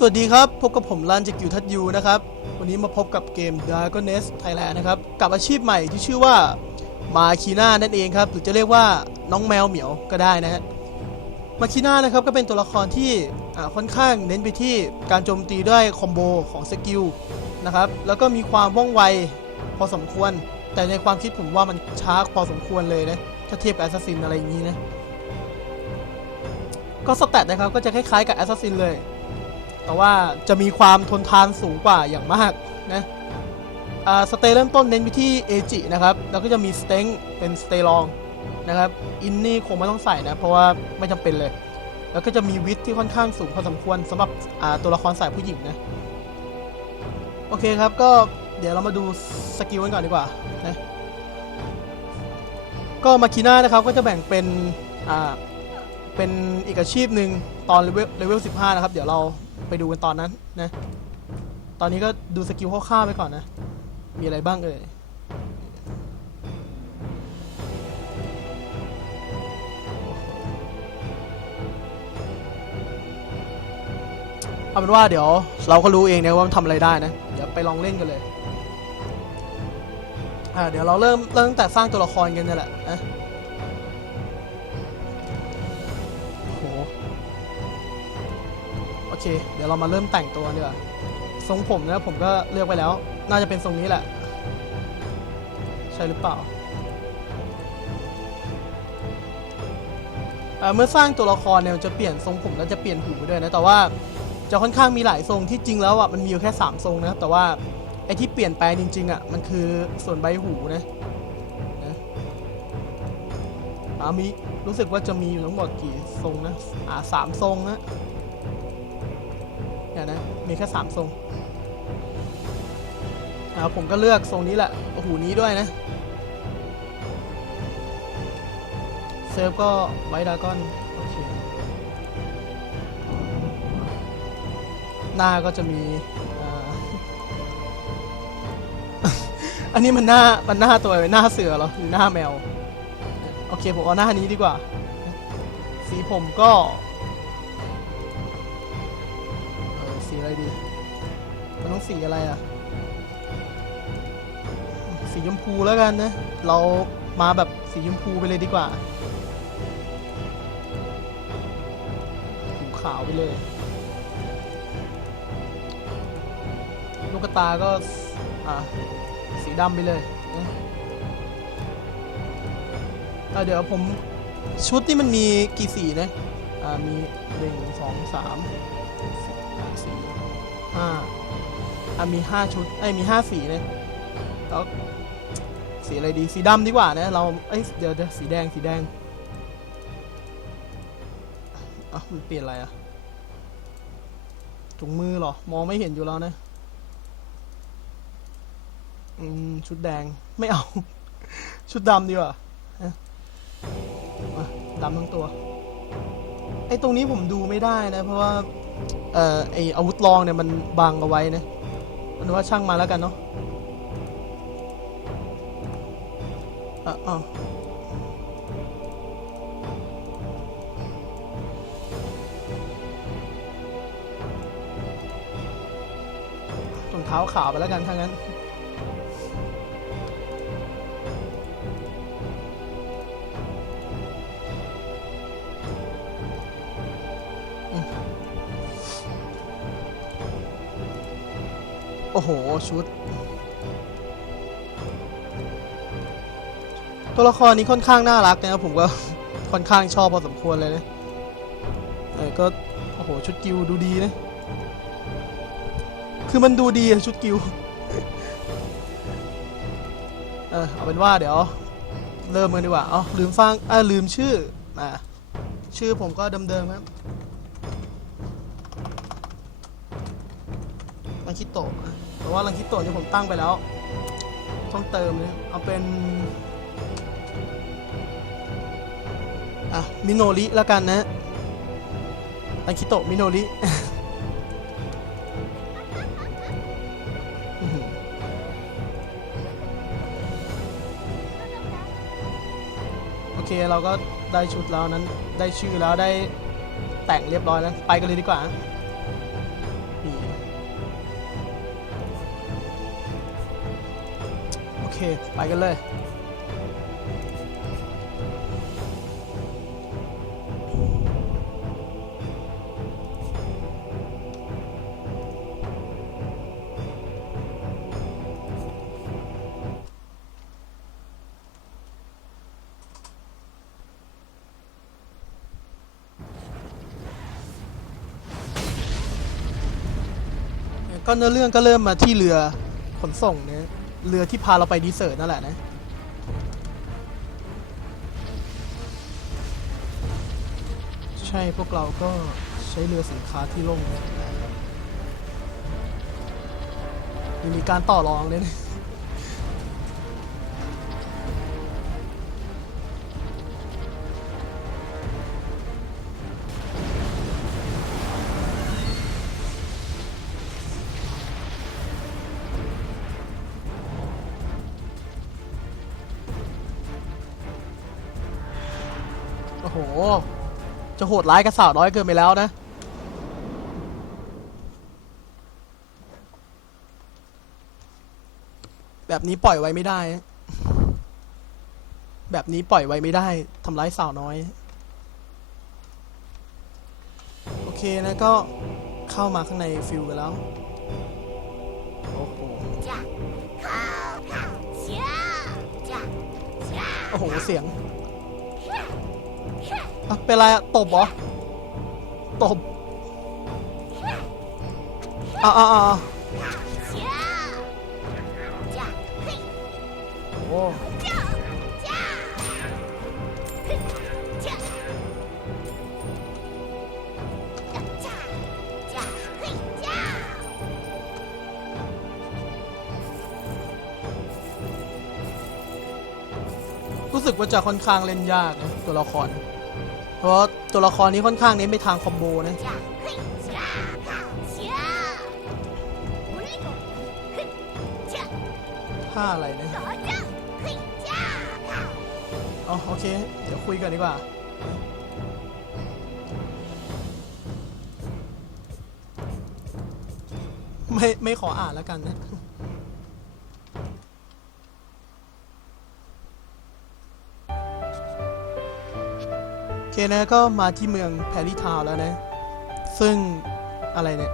สวัสดีครับ พบกับผมลันจากยูทัดยูนะครับ วันนี้มาพบกับเกม Dragon Nest Thailand นะครับ กับอาชีพใหม่ที่ชื่อว่ามาคีน่านั่นเองครับ หรือจะเรียกว่าน้องแมวเหมียวก็ได้นะฮะมาคีน่านะครับก็เป็นตัวละครที่ค่อนข้างเน้นไปที่การโจมตีด้วยคอมโบของสกิลนะครับ แล้วก็มีความว่องไวพอสมควร แต่ในความคิดผมว่ามันช้าพอสมควรเลยนะ ถ้าเทียบกับแอสซัสซินอะไรอย่างนี้นะ ก็สแตทนะครับก็จะคล้ายๆกับแอสซัสซินเลย แต่ว่าจะมีความทนทานสูงกว่าอย่างมากนะสเตย์เริ่มต้นเน้นไปที่เอจินะครับ แล้วก็จะมีสเต็งเป็นสเตย์ลองนะครับ อินนี่คงไม่ต้องใส่นะ เพราะว่าไม่จำเป็นเลย แล้วก็จะมีวิทที่ค่อนข้างสูงพอสมควรสำหรับตัวละครสายผู้หญิงนะ โอเคครับ ก็เดี๋ยวเรามาดูสกิลกันก่อนดีกว่านะก็มาคิน่านะครับก็จะแบ่งเป็น อ่า เป็นอีกอาชีพหนึ่งตอนเลเวลเลเวล15นะครับ เดี๋ยวเรา ไปดูกันตอนนั้นนะ ตอนนี้ก็ดูสกิลคร่าวๆไปก่อนนะ มีอะไรบ้างเอ่ยเอาเป็นว่าเดี๋ยวเราก็รู้เองนะว่ามันทำอะไรได้นะ เดี๋ยวไปลองเล่นกันเลย อ่าเดี๋ยวเราเริ่มเริ่มตั้งแต่สร้างตัวละครกันนี่แหละนะ เค เดี๋ยวเรามาเริ่มแต่งตัวดีกว่าทรงผมนะผมก็เลือกไปแล้ว น่าจะเป็นทรงนี้แหละ ใช่หรือเปล่าเมื่อสร้างตัวละครเนี่ยมันจะเปลี่ยนทรงผมแล้วจะเปลี่ยนหูด้วยนะแต่ว่าจะค่อนข้างมีหลายทรงที่จริงแล้วอะมันมีอยู่แค่ 3 ทรงนะแต่ว่าไอ้ที่เปลี่ยนแปลงจริงๆอะมันคือส่วนใบหูนะนะอามีรู้สึกว่าจะมีอยู่ทั้งหมดกี่ทรงนะอ่าสามทรงนะ แค่สามทรงอ่าผมก็เลือกทรงนี้แหละหูนี้ด้วยนะเซิร์ฟก็ไวดากอนโอเคหน้าก็จะมีอันนี้มันหน้ามันหน้าตัวอะไรหน้าเสือเหรอหรือหน้าแมว โอเค ผมเอาหน้านี้ดีกว่า สีผมก็ ต้องสีอะไรอะสีชมพูแล้วกันนะ เรามาแบบสีชมพูไปเลยดีกว่าผิวขาวไปเลย ลูกตาก็ อะ สีดำไปเลยเดี๋ยวผมชุดนี่มันมีกี่สีนะ อ่า มีหนึ่งสองสามสี่ห้า อ่ามีห้าชุดไอ้มีห้าสีเนะแล้วสีอะไรดีสีดำดีกว่านะเราเอ้ยเดี๋ยวเดี๋ยวสีแดงสีแดงอะมันเปลี่ยนอะไรอะถุงมือหรอ มองไม่เห็นอยู่แล้วนะ อืม ชุดแดงไม่เอา ชุดดำดีกว่าดำทั้งตัว ไอ้ตรงนี้ผมดูไม่ได้นะ เพราะว่า เอ่อไออาวุธรองเนี่ยมันบังเอาไว้นะ มันว่าช่างมาแล้วกันเนาะอะอ้าวรองเท้าขาวไปแล้วกันถ้างั้น โอ้โห ชุด ตัวละครนี้ค่อนข้างน่ารักนะครับผมก็ค่อนข้างชอบพอสมควรเลยนะเออก็ โอ้โห ชุดกิวดูดีนะ คือมันดูดีอะชุดกิวเออเอาเป็นว่าเดี๋ยว เริ่มกันดีกว่าอ๋อลืมฟังอ่าลืมชื่ออ่าชื่อผมก็เดิมๆครับ ว่าลังคิโตะเนี่ผมตั้งไปแล้ว ต้องเติมเลยเอาเป็น อะ มิโนริแล้วกันนะลังคิโตะมิโนริโอเคเราก็ได้ชุดแล้วนั้นได้ชื่อแล้วได้แต่งเรียบร้อยแล้ว ไปกันเลยดีกว่า ไปกันเลย ก็เนื้อเรื่องก็เริ่มมาที่เรือขนส่งเนี่ย เรือที่พาเราไปดีเซอร์นั่นแหละนะใช่พวกเราก็ใช้เรือสินค้าที่ล่มยังมีการต่อรองเลยนะ โอ้โห จะโหดร้ายกับสาวน้อยเกินไปแล้วนะแบบนี้ปล่อยไว้ไม่ได้ แบบนี้ปล่อยไว้ไม่ได้ ทำร้ายสาวน้อย โอเคนะก็เข้ามาข้างในฟิวกันแล้ว โอ้โห โอ้โห เสียง อะเป็นไรอะตบเหรอ ตบอ่าอ่าโอ้รู้สึกว่าจะค่อนข้างเล่นยากนะตัวละคร พราะตัวละครนี้ค่อนข้างเน้นไปทางคอมโบนะท่าอะไรเนะอ๋อโอเค เดี๋ยวคุยกันดีกว่าไม่ไม่ขออ่านแล้วกันนะ เคนะก็มาที่เมืองแพรรี่ทาวแล้วนะ ซึ่งอะไรเนี่ย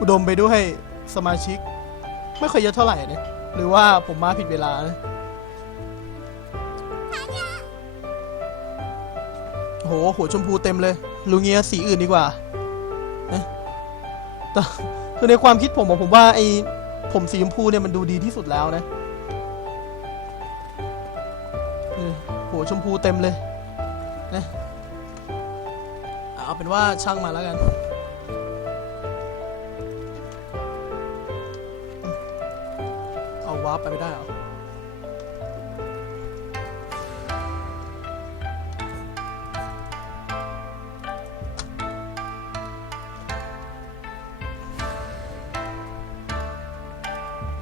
อุดมไปด้วยสมาชิก ไม่ค่อยเยอะเท่าไหร่นะหรือว่าผมมาผิดเวลานะโอ้โหหัวชมพูเต็มเลยลุงเงี้ยสีอื่นดีกว่าแต่คือในความคิดผมอะผมว่าไอผมสีชมพูเนี่ยมันดูดีที่สุดแล้วนะ ชมพูเต็มเลยนะเอาเป็นว่าช่างมาแล้วกัน เอาวาร์ปไปไม่ได้เหรอ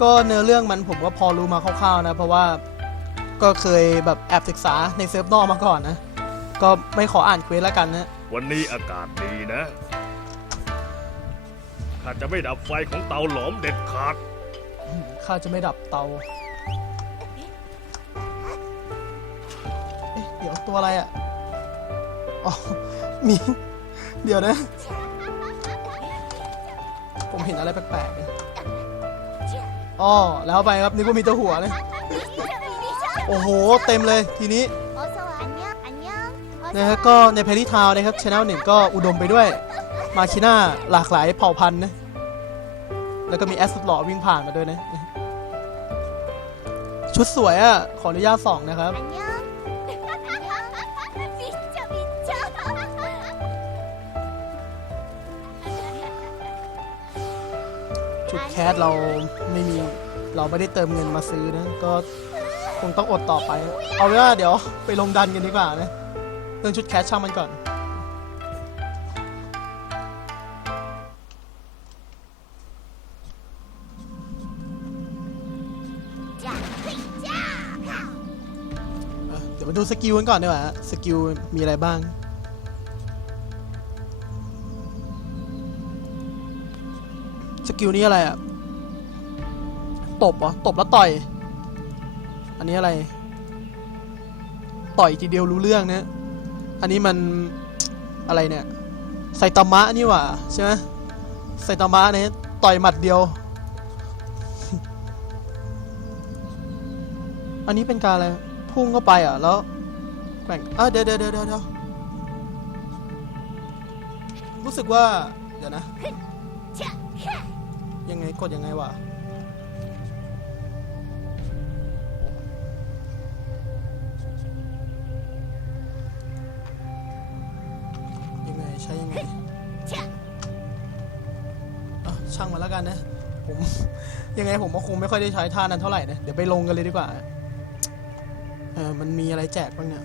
ก็เนื้อเรื่องมันผมก็พอรู้มาคร่าวๆนะ เพราะว่า ก็เคยแบบแอบศึกษาในเซิร์ฟนอกมาก่อนนะ ก็ไม่ขออ่านเควสแล้วกันนะ วันนี้อากาศดีนะ ข้าจะไม่ดับไฟของเตาหลอมเด็ดขาด ข้าจะไม่ดับเตา เอ๊ะเดี๋ยวตัวอะไรอะ่ะ อ๋อ มี เดี๋ยวนะ ผมเห็นอะไรแปลกๆนะอ๋อแล้วไปครับนึกว่ามีแตัวหัวเลย โอ้โห เต็มเลยทีนี้นะฮะก็ในเพลิทาวนะครับชาแนลหนึ่งก็อุดมไปด้วยมาชิน่าหลากหลายเผ่าพันธุ์นะ แล้วก็มีแอสซหล่อวิ่งผ่านมาด้วยนะ ชุดสวยอะ ขออนุญาตสองนะครับ ชุดแคสเราไม่มี เราไม่ได้เติมเงินมาซื้อนะ ก็ คงต้องอดต่อไป เอาเป็ว่าเดี๋ยวไปลงดันกันดีกว่านะเรื่องชุดแคชช่างมันก่อนเดี๋ยวมาดูสกิลกันก่อนดีกว่าสกิลมีอะไรบ้างสกิลนี้อะไรอะตบอะตบแล้วต่อย อันนี้อะไร ต่อยทีเดียวรู้เรื่องนะอันนี้มันอะไรเนี่ยไซตามะนี่หว่าใช่ไหมไซตามะเนี่ยต่อยหมัดเดียว อันนี้เป็นการอะไร พุ่งเข้าไปอะ แล้วแกว่งอะเดี๋ยวเดี๋ยวเดี๋ยวเดี๋ยวรู้สึกว่า เดี๋ยวนะ切哼ยังไงกดยังไงวะ ช่างมาแล้วกันนะ ผม ยังไงผมก็คงไม่ค่อยได้ใช้ท่านั้นเท่าไหร่นะ เดี๋ยวไปลงกันเลยดีกว่า เออมันมีอะไรแจกบ้างเนี่ย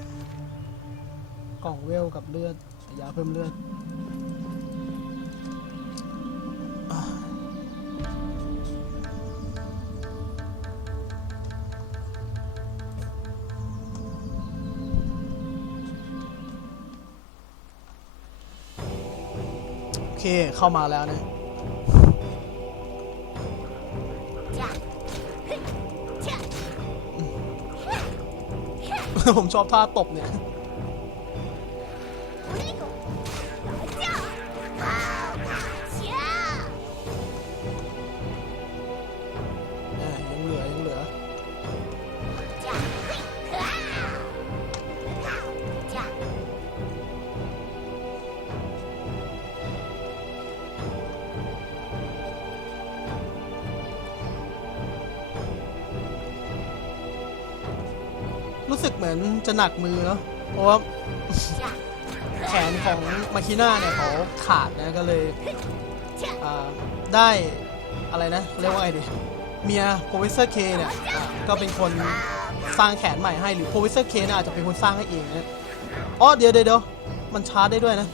กล่องเวลกับเลือดยาเพิ่มเลือดโอเคเข้ามาแล้วนะ ผมชอบท่าตบเนี่ย อนจะหนักมือเนาะเพราะว่าแขนของมาคิน่าเนี่ยเขาขาดนะก็เลยได้อะไรนะเรียกว่าไงดีเมียโปรเฟสเซอร์เคเนี่ยก็เป็นคนสร้างแขนใหม่ให้หรือโปรเฟสเซอร์เคน่าจจะเป็นคนสร้างให้เองนะอ๋อเดี๋ยวเดี๋ยวมันชาร์จได้ด้วยนะ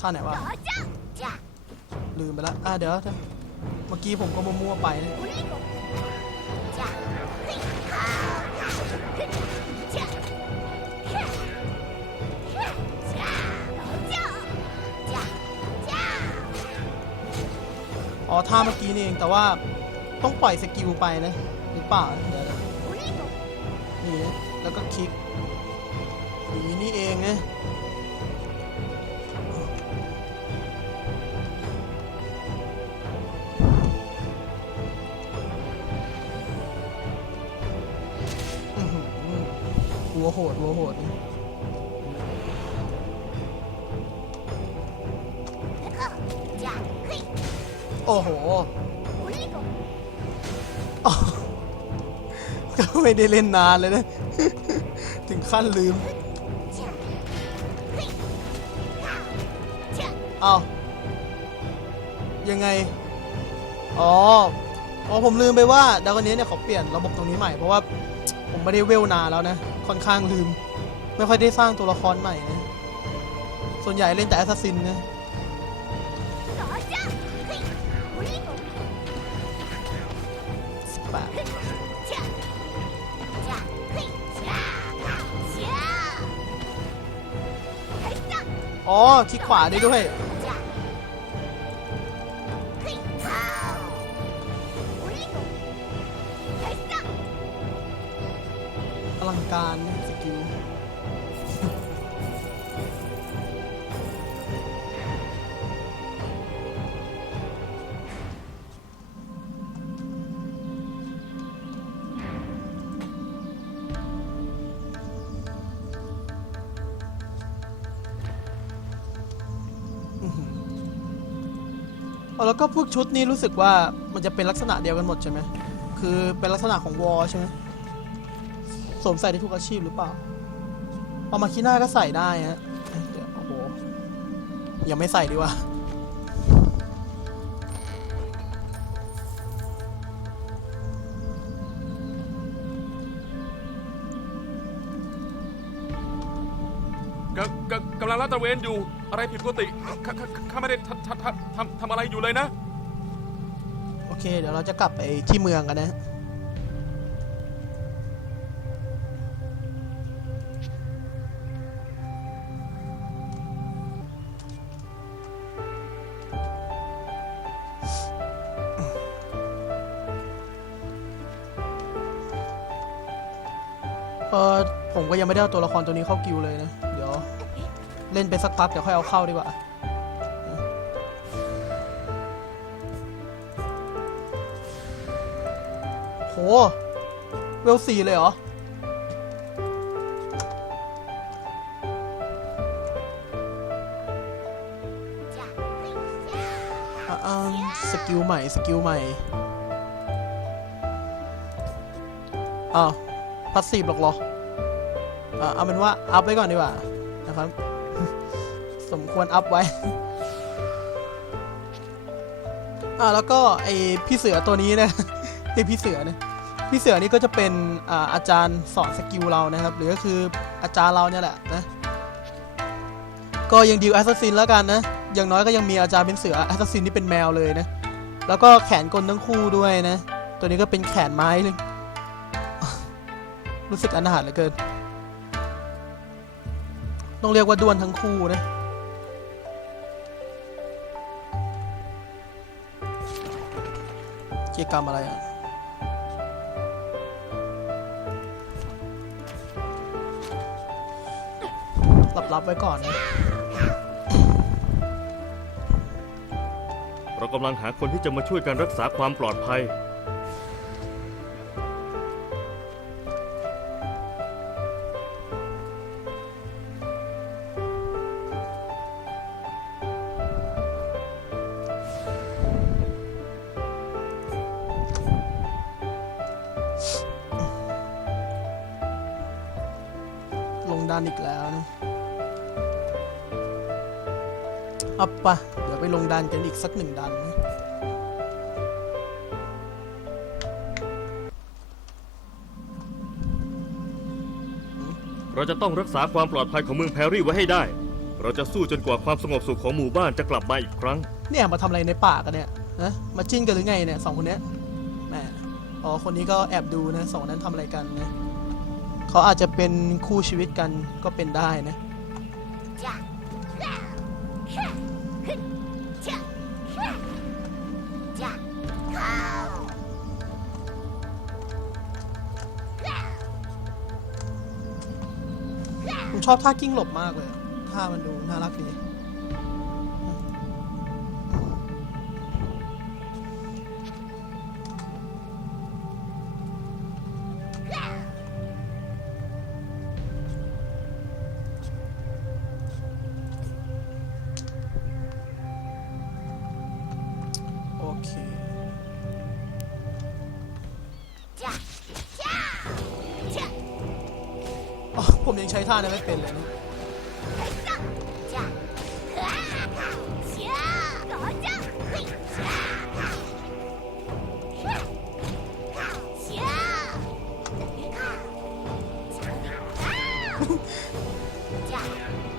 ท่าไหนวะลืมไปละอะเดี๋ยว เมื่อกี้ผมก็มั่วไปนะอ๋อท่าเมื่อกี้นี่เองแต่ว่าต้องปล่อยสกิลไปนะหรือเปล่าเดี๋ยวนี่แล้วก็คลิกนี่นี่เองนะ โหดหัวโหดโอ้โหก็ไม่ได้เล่นนานเลยนะ ถึงขั้นลืม เอายังไง อ๋อ อ๋อ ผมลืมไปว่าดาวนนี้เนี่ยเขาเปลี่ยนระบบตรงนี้ใหม่ เพราะว่าผมไม่ได้เวลนานแล้วนะ ค่อนข้างลืม ไม่ค่อยได้สร้างตัวละครใหม่นะ ส่วนใหญ่เล่นแต่แอสซัสซินนะปะอ๋อคลิกขวาได้ด้วย ลังการสกิลแล้วก็พวกชุดนี้รู้สึกว่ามันจะเป็นลักษณะเดียวกันหมดใช่ไหม คือเป็นลักษณะของวอลใช่ไหม สวมใส่ได้ทุกอาชีพหรือเปล่า เอามาคิน่าก็ใส่ได้ฮะเดี๋ยวโอ้โหยังไม่ใส่ดีกว่ากกกำลังลาดตระเวนอยู่ อะไรผิดปกติข้าข้าข้าไม่ได้ทำทำทำทำทำอะไรอยู่เลยนะ โอเค เดี๋ยวเราจะกลับไปที่เมืองกันนะ ยังไม่ได้เอาตัวละครตัวนี้เข้ากิวเลยนะ เดี๋ยว เล่นไปสักพักเดี๋ยวค่อยเอาเข้าดีกว่าโหเวลสี่เลยเหรอ สกิลใหม่ สกิลใหม่ อ้าว พัสซีบหรอกเหรอ อะเอาเป็นว่าอัพไว้ก่อนดีกว่านะครับ สมควรอัพไว้อ่าแล้วก็ไอพี่เสือตัวนี้นะไอพี่เสือเนะพี่เสือนี่ก็จะเป็นอ่าอาจารย์สอนสกิลเรานะครับ หรือก็คืออาจารย์เราเนี่ยแหละนะก็ยังดิวแอสซัสซินแล้วกันนะอย่างน้อยก็ยังมีอาจารย์เป็นเสือแอสซัสซินที่เป็นแมวเลยนะแล้วก็แขนกลทั้งคู่ด้วยนะ ตัวนี้ก็เป็นแขนไม้เลยรู้สึกอนาถเหลือเกิน ต้องเรียกว่าด้วนทั้งคู่นะกิจกรรมอะไรอะรับๆไว้ก่อนนะเรากำลังหาคนที่จะมาช่วยกันรักษาความปลอดภัย ดันอีกแล้วนะเอาปะเดี๋ยวไปลงดันกันอีกสักหนึ่งดันนะเราจะต้องรักษาความปลอดภัยของเมืองแพรรี่ไว้ให้ได้ เราจะสู้จนกว่าความสงบสุขของหมู่บ้านจะกลับมาอีกครั้ง เนี่ยมาทำอะไรในป่ากันเนี่ยนะมาจิ้นกันหรือไงเนี่ยสองคนเนี้ยแหมอ๋อคนนี้ก็แอบดูนะสองคนนั้นทำอะไรกันนะ เขาอาจจะเป็นคู่ชีวิตกันก็เป็นได้นะผมชอบท่ากิ้งหลบมากเลยท่ามันดูน่ารักดี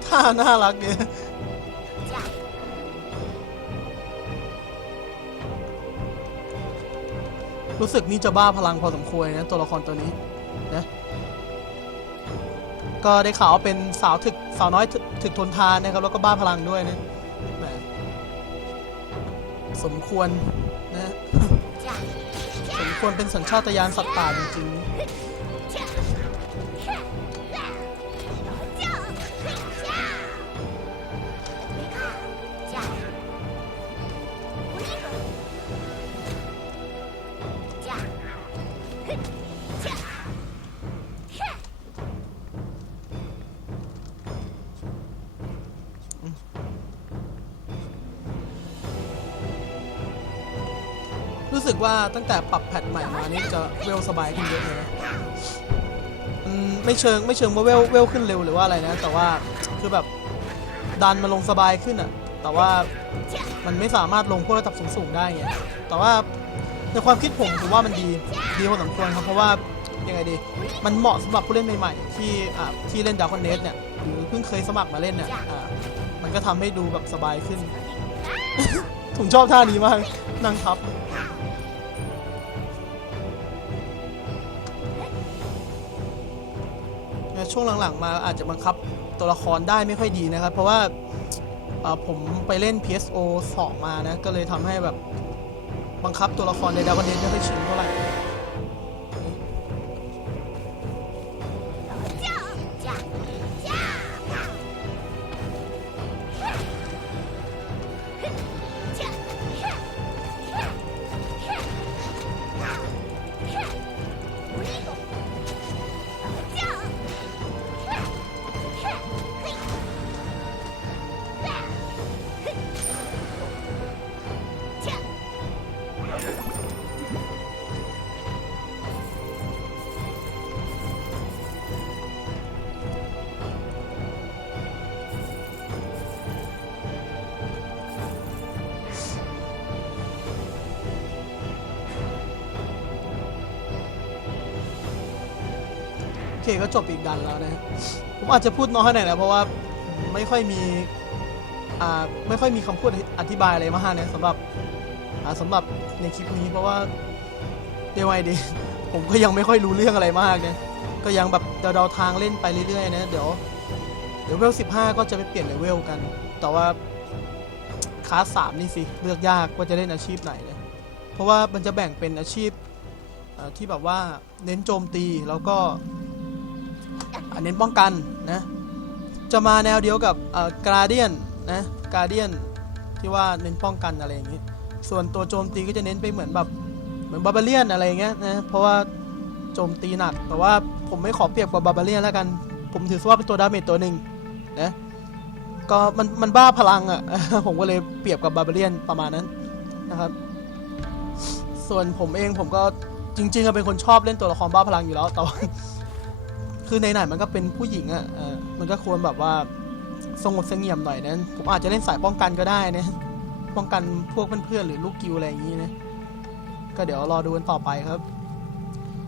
ท่าน่ารักเนี่ย驾。รู้สึกนี่จะบ้าพลังพอสมควรนะตัวละครตัวนี้นะก็ได้ข่าวว่าเป็นสาวถึกสาวน้อยถึกถึกทนทานนะครับแล้วก็บ้าพลังด้วยนะแหมสมควรนะสมควรเป็นสัญชาตญาณสัตว์ป่าจริง รู้สึกว่าตั้งแต่ปรับแพทใหม่มานี่จะเวลสบายขึ้นเยอะเลยนะไม่เชิงไม่เชิงว่าเวลเวลขึ้นเร็วหรือว่าอะไรนะ แต่ว่าคือแบบดันมาลงสบายขึ้นอะแต่ว่ามันไม่สามารถลงพวกระดับสูงๆได้ไงแต่ว่าในความคิดผมผมว่ามันดีดีพอสมควรครับเพราะว่ายังไงดี มันเหมาะสำหรับผู้เล่นใหม่ๆที่ที่เล่นดาร์คเนสเนี่ยหรือเพิ่งเคยสมัครมาเล่นเนี่ยอ่ามันก็ทำให้ดูแบบสบายขึ้น ผมชอบท่านี้มากนั่งทับ ช่วงหลังๆ มาอาจจะบังคับตัวละครได้ไม่ค่อยดีนะครับ เพราะว่าผมไปเล่น PSO 2 มานะ ก็เลยทำให้แบบบังคับตัวละครในดาวเดนไม่ค่อยชินเท่าไหร่ เคก็จบอีกดันแล้วนะผมอาจจะพูดน้อยหน่อยนะเพราะว่าไม่ค่อยมีอ่าไม่ค่อยมีคำพูดอธิบายอะไรมากนะสำหรับอ่าสำหรับในคลิปนี้เพราะว่าเดี๋ยวไงดี ผมก็ยังไม่ค่อยรู้เรื่องอะไรมากนะก็ยังแบบเดาๆทางเล่นไปเรื่อยๆนะเดี๋ยวเดี๋ยวเวล15ก็จะไปเปลี่ยนเลเวลกัน แต่ว่าคลาสสามนี่สิเลือกยากว่าจะเล่นอาชีพไหนนะเพราะว่ามันจะแบ่งเป็นอาชีพที่แบบว่าเน้นโจมตีแล้วก็ เน้นป้องกันนะจะมาแนวเดียวกับกราเดียนนะกราเดียนที่ว่าเน้นป้องกันอะไรอย่างนี้ส่วนตัวโจมตีก็จะเน้นไปเหมือนแบบเหมือนบาบาเลียนอะไรอย่างเงี้ยนะเพราะว่าโจมตีหนัก แต่ว่าผมไม่ขอเปรียบกับบาบาเลียนแล้วกัน ผมถือว่าเป็นตัวดาเมจตัวหนึ่งนะก็มันมันบ้าพลังอะ่ะ ผมก็เลยเปรียบกับบาบาเลียนประมาณนั้นนะครับ ส่วนผมเองผมก็จริงๆอะเป็นคนชอบเล่นตัวละครบ้าพลังอยู่แล้วแต่ว่า คือในไหนมันก็เป็นผู้หญิงอะเออมันก็ควรแบบว่าสงบเสงี่ยมหน่อยนะผมอาจจะเล่นสายป้องกันก็ได้นะป้องกันพวกเพื่อนๆหรือลูกกิวอะไรอย่างนี้นะก็เดี๋ยวรอดูกันต่อไปครับ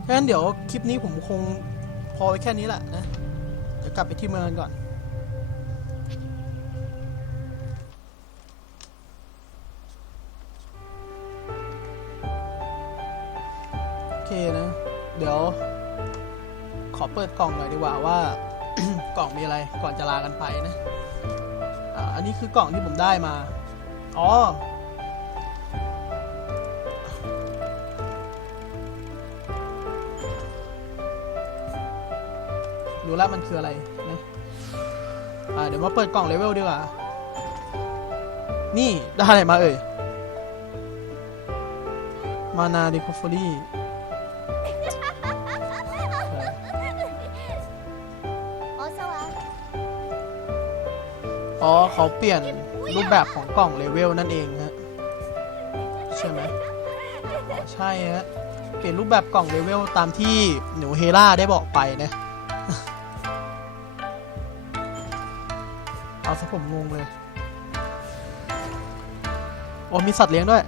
ฉะนั้นเดี๋ยวคลิปนี้ผมคงพอไว้แค่นี้แหละนะเดี๋ยวกลับไปที่เมืองก่อนโอเคนะ เดี๋ยว อเปิดกล่องหน่อยดีกว่าว่า กล่องมีอะไรก่อนจะลากันไปนะอันนี้คือกล่องที่ผมได้มา อ๋อ รู้แล้วมันคืออะไรนะอ่าเดี๋ยวมาเปิดกล่องเลเวลดีกว่า นี่ได้อะไรมาเอ่ย มานาดิคอฟอรี่ เขาเปลี่ยนรูปแบบของกล่องเลเวลนั่นเองฮะใช่ไหมอ๋อใช่ฮะเปลี่ยนรูปแบบกล่องเลเวลตามที่หนูเฮล่าได้บอกไปนะเอาซะผมงงเลยโอ้มีสัตว์เลี้ยงด้วย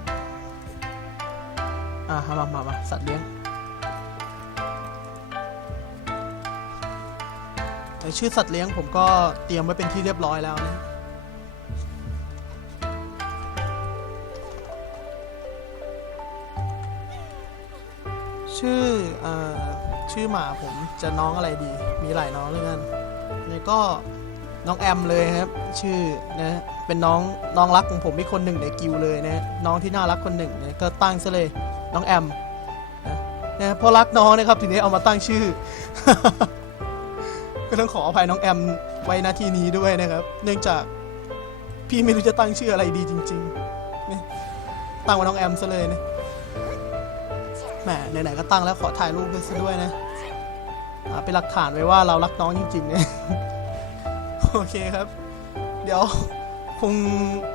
อ่ามามามาสัตว์เลี้ยงแต่ชื่อสัตว์เลี้ยงผมก็เตรียมไว้เป็นที่เรียบร้อยแล้วนะ ชื่ออชื่อหมาผมจะน้องอะไรดี มีหลายน้องเลยกันนี่ก็น้องแอมเลยครับ ชื่อนะเป็นน้องน้องรักของผมอีกคนหนึ่งในกิวเลยนะน้องที่น่ารักคนหนึ่งเนี่ยก็ตั้งซะเลยน้องแอมนะนะเพราะรักน้องนะครับทีนี้เอามาตั้งชื่อ ก็ต้องขออภัยน้องแอมไว้หน้าที่นี้ด้วยนะครับ เนื่องจากพี่ไม่รู้จะตั้งชื่ออะไรดีจริงๆนี่ตั้งว่าน้องแอมซะเลยนะ แหมไหนๆก็ตั้งแล้วขอถ่ายรูปด้วยซะด้วยนะเป็นหลักฐานไว้ว่าเรารักน้องจริงๆเนี่ยโอเคครับ เดี๋ยวคง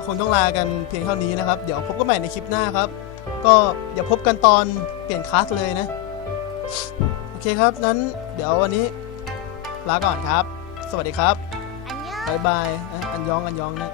คงต้องลากันเพียงเท่านี้นะครับ เดี๋ยวพบกันใหม่ในคลิปหน้าครับ ก็อย่าพบกันตอนเปลี่ยนคลาสเลยนะ โอเคครับนั้นเดี๋ยววันนี้ลาก่อนครับ สวัสดีครับบายบาย อันยองอันยองนะ